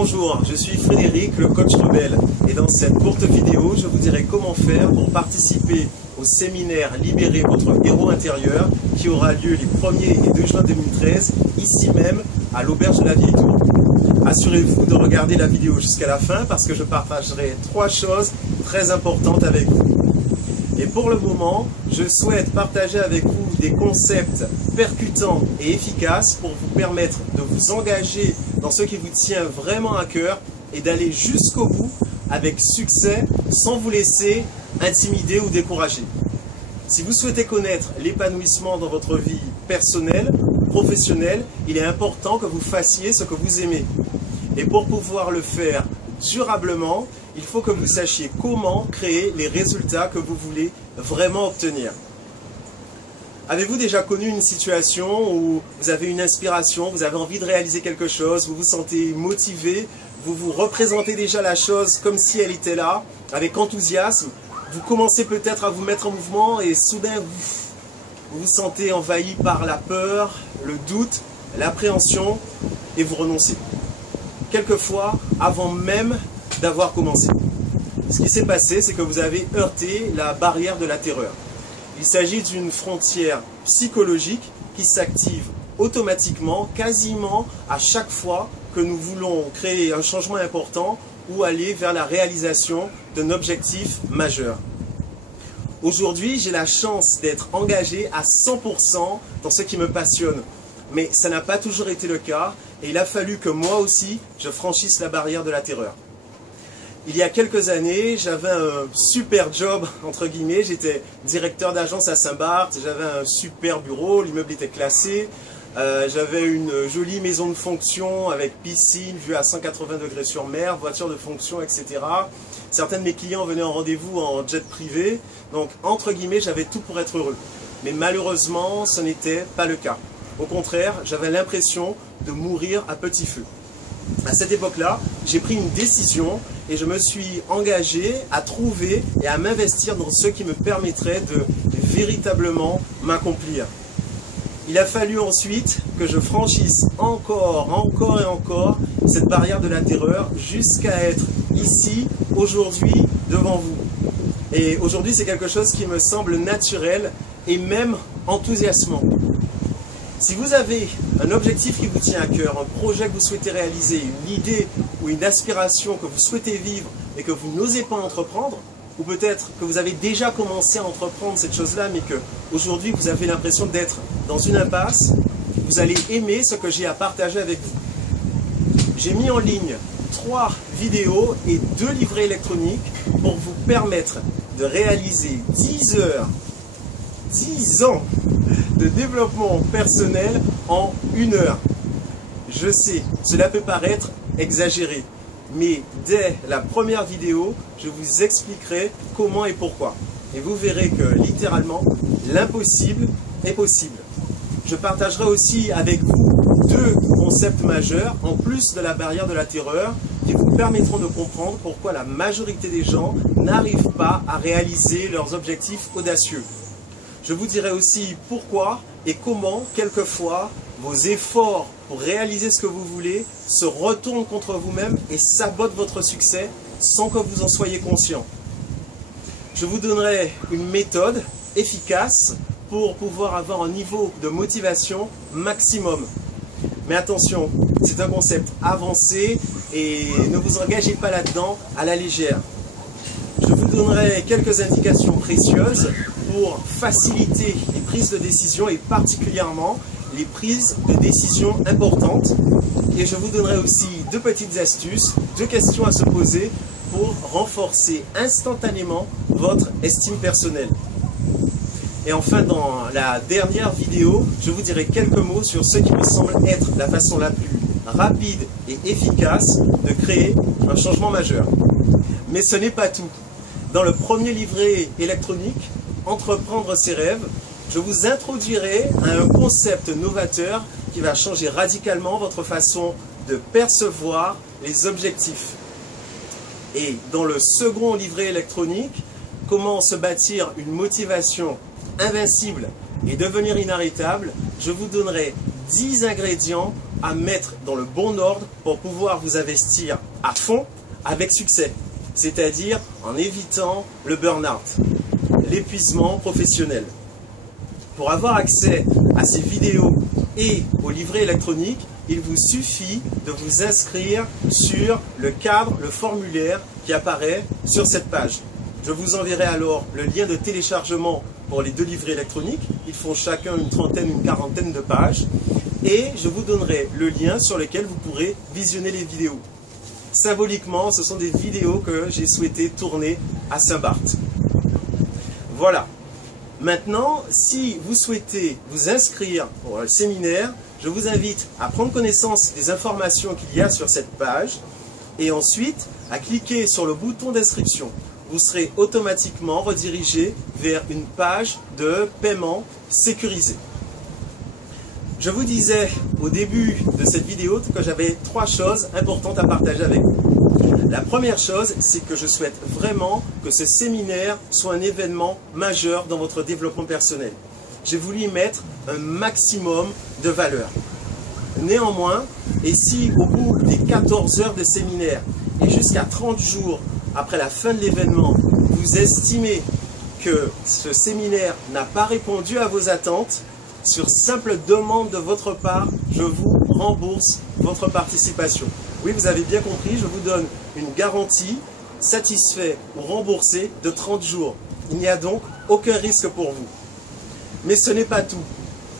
Bonjour, je suis Frédéric, le coach rebelle, et dans cette courte vidéo, je vous dirai comment faire pour participer au séminaire Libérer votre héros intérieur qui aura lieu les 1er et 2 juin 2013, ici même, à l'Auberge de la Vieille Tour. Assurez-vous de regarder la vidéo jusqu'à la fin parce que je partagerai 3 choses très importantes avec vous. Et pour le moment, je souhaite partager avec vous des concepts percutants et efficaces pour vous permettre de vous engager dans ce qui vous tient vraiment à cœur et d'aller jusqu'au bout avec succès sans vous laisser intimider ou décourager. Si vous souhaitez connaître l'épanouissement dans votre vie personnelle, professionnelle, il est important que vous fassiez ce que vous aimez. Et pour pouvoir le faire durablement, il faut que vous sachiez comment créer les résultats que vous voulez vraiment obtenir. Avez-vous déjà connu une situation où vous avez une inspiration, vous avez envie de réaliser quelque chose, vous vous sentez motivé, vous vous représentez déjà la chose comme si elle était là, avec enthousiasme, vous commencez peut-être à vous mettre en mouvement et soudain vous vous sentez envahi par la peur, le doute, l'appréhension et vous renoncez. Quelquefois, avant même d'avoir commencé. Ce qui s'est passé, c'est que vous avez heurté la barrière de la terreur. Il s'agit d'une frontière psychologique qui s'active automatiquement, quasiment à chaque fois que nous voulons créer un changement important ou aller vers la réalisation d'un objectif majeur. Aujourd'hui, j'ai la chance d'être engagé à 100% dans ce qui me passionne. Mais ça n'a pas toujours été le cas et il a fallu que moi aussi, je franchisse la barrière de la terreur. Il y a quelques années, j'avais un super job, entre guillemets, j'étais directeur d'agence à Saint-Barth, j'avais un super bureau, l'immeuble était classé, j'avais une jolie maison de fonction avec piscine, vue à 180 degrés sur mer, voiture de fonction, etc. Certains de mes clients venaient en rendez-vous en jet privé, donc entre guillemets, j'avais tout pour être heureux. Mais malheureusement, ce n'était pas le cas. Au contraire, j'avais l'impression de mourir à petit feu. À cette époque-là, j'ai pris une décision et je me suis engagé à trouver et à m'investir dans ce qui me permettrait de véritablement m'accomplir. Il a fallu ensuite que je franchisse encore et encore cette barrière de la terreur jusqu'à être ici, aujourd'hui, devant vous. Et aujourd'hui, c'est quelque chose qui me semble naturel et même enthousiasmant. Si vous avez un objectif qui vous tient à cœur, un projet que vous souhaitez réaliser, une idée ou une aspiration que vous souhaitez vivre et que vous n'osez pas entreprendre, ou peut-être que vous avez déjà commencé à entreprendre cette chose-là, mais qu'aujourd'hui vous avez l'impression d'être dans une impasse, vous allez aimer ce que j'ai à partager avec vous. J'ai mis en ligne 3 vidéos et 2 livrets électroniques pour vous permettre de réaliser 10 ans de développement personnel en 1 heure. Je sais, cela peut paraître exagéré, mais dès la première vidéo, je vous expliquerai comment et pourquoi. Et vous verrez que littéralement, l'impossible est possible. Je partagerai aussi avec vous 2 concepts majeurs, en plus de la barrière de la terreur, qui vous permettront de comprendre pourquoi la majorité des gens n'arrivent pas à réaliser leurs objectifs audacieux. Je vous dirai aussi pourquoi et comment, quelquefois, vos efforts pour réaliser ce que vous voulez se retournent contre vous-même et sabotent votre succès sans que vous en soyez conscient. Je vous donnerai une méthode efficace pour pouvoir avoir un niveau de motivation maximum. Mais attention, c'est un concept avancé et ne vous engagez pas là-dedans à la légère. Je vous donnerai quelques indications précieuses pour faciliter les prises de décision et particulièrement les prises de décision importantes. Et je vous donnerai aussi 2 petites astuces, 2 questions à se poser pour renforcer instantanément votre estime personnelle. Et enfin, dans la dernière vidéo, je vous dirai quelques mots sur ce qui me semble être la façon la plus rapide et efficace de créer un changement majeur. Mais ce n'est pas tout. Dans le premier livret électronique, Entreprendre ses rêves, je vous introduirai à un concept novateur qui va changer radicalement votre façon de percevoir les objectifs. Et dans le second livret électronique, Comment se bâtir une motivation invincible et devenir inarrêtable, je vous donnerai 10 ingrédients à mettre dans le bon ordre pour pouvoir vous investir à fond avec succès. C'est-à-dire en évitant le burn-out, l'épuisement professionnel. Pour avoir accès à ces vidéos et au livret électronique, il vous suffit de vous inscrire sur le cadre, le formulaire qui apparaît sur cette page. Je vous enverrai alors le lien de téléchargement pour les 2 livrets électroniques. Ils font chacun une trentaine, une quarantaine de pages. Et je vous donnerai le lien sur lequel vous pourrez visionner les vidéos. Symboliquement, ce sont des vidéos que j'ai souhaité tourner à Saint-Barth. Voilà. Maintenant, si vous souhaitez vous inscrire pour le séminaire, je vous invite à prendre connaissance des informations qu'il y a sur cette page et ensuite à cliquer sur le bouton d'inscription. Vous serez automatiquement redirigé vers une page de paiement sécurisée. Je vous disais au début de cette vidéo que j'avais 3 choses importantes à partager avec vous. La première chose, c'est que je souhaite vraiment que ce séminaire soit un événement majeur dans votre développement personnel. J'ai voulu y mettre un maximum de valeur. Néanmoins, et si au bout des 14 heures de séminaire et jusqu'à 30 jours après la fin de l'événement, vous estimez que ce séminaire n'a pas répondu à vos attentes, sur simple demande de votre part, je vous rembourse votre participation. Oui, vous avez bien compris, je vous donne une garantie satisfait ou remboursé de 30 jours. Il n'y a donc aucun risque pour vous. Mais ce n'est pas tout.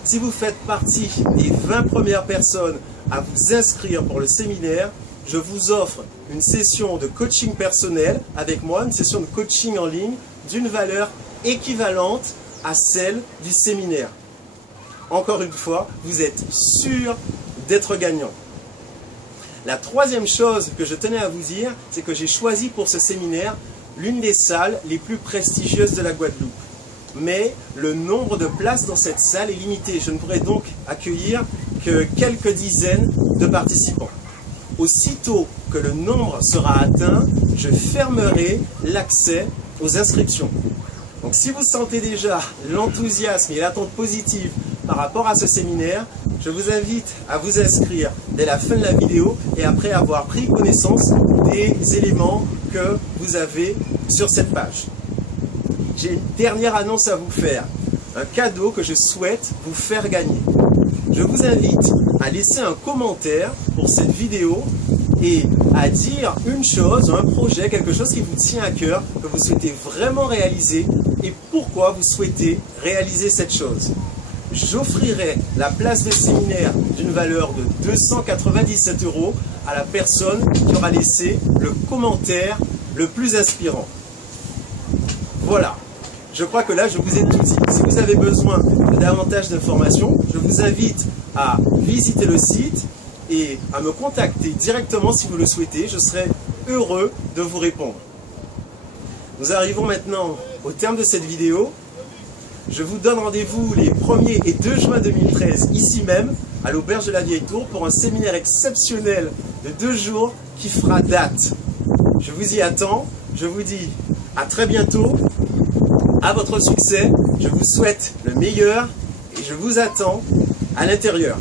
Si vous faites partie des 20 premières personnes à vous inscrire pour le séminaire, je vous offre une session de coaching personnel avec moi, une session de coaching en ligne d'une valeur équivalente à celle du séminaire. Encore une fois, vous êtes sûr d'être gagnant. La troisième chose que je tenais à vous dire, c'est que j'ai choisi pour ce séminaire l'une des salles les plus prestigieuses de la Guadeloupe. Mais le nombre de places dans cette salle est limité. Je ne pourrai donc accueillir que quelques dizaines de participants. Aussitôt que le nombre sera atteint, je fermerai l'accès aux inscriptions. Donc si vous sentez déjà l'enthousiasme et l'attente positive par rapport à ce séminaire, je vous invite à vous inscrire dès la fin de la vidéo et après avoir pris connaissance des éléments que vous avez sur cette page. J'ai une dernière annonce à vous faire, un cadeau que je souhaite vous faire gagner. Je vous invite à laisser un commentaire pour cette vidéo et à dire une chose, un projet, quelque chose qui vous tient à cœur, que vous souhaitez vraiment réaliser et pourquoi vous souhaitez réaliser cette chose. J'offrirai la place de séminaire d'une valeur de 297 € à la personne qui aura laissé le commentaire le plus inspirant. Voilà, je crois que là je vous ai tout dit. Si vous avez besoin de davantage d'informations, je vous invite à visiter le site et à me contacter directement si vous le souhaitez. Je serai heureux de vous répondre. Nous arrivons maintenant au terme de cette vidéo. Je vous donne rendez-vous les 1er et 2 juin 2013, ici même, à l'Auberge de la Vieille Tour, pour un séminaire exceptionnel de 2 jours qui fera date. Je vous y attends, je vous dis à très bientôt, à votre succès, je vous souhaite le meilleur et je vous attends à l'intérieur.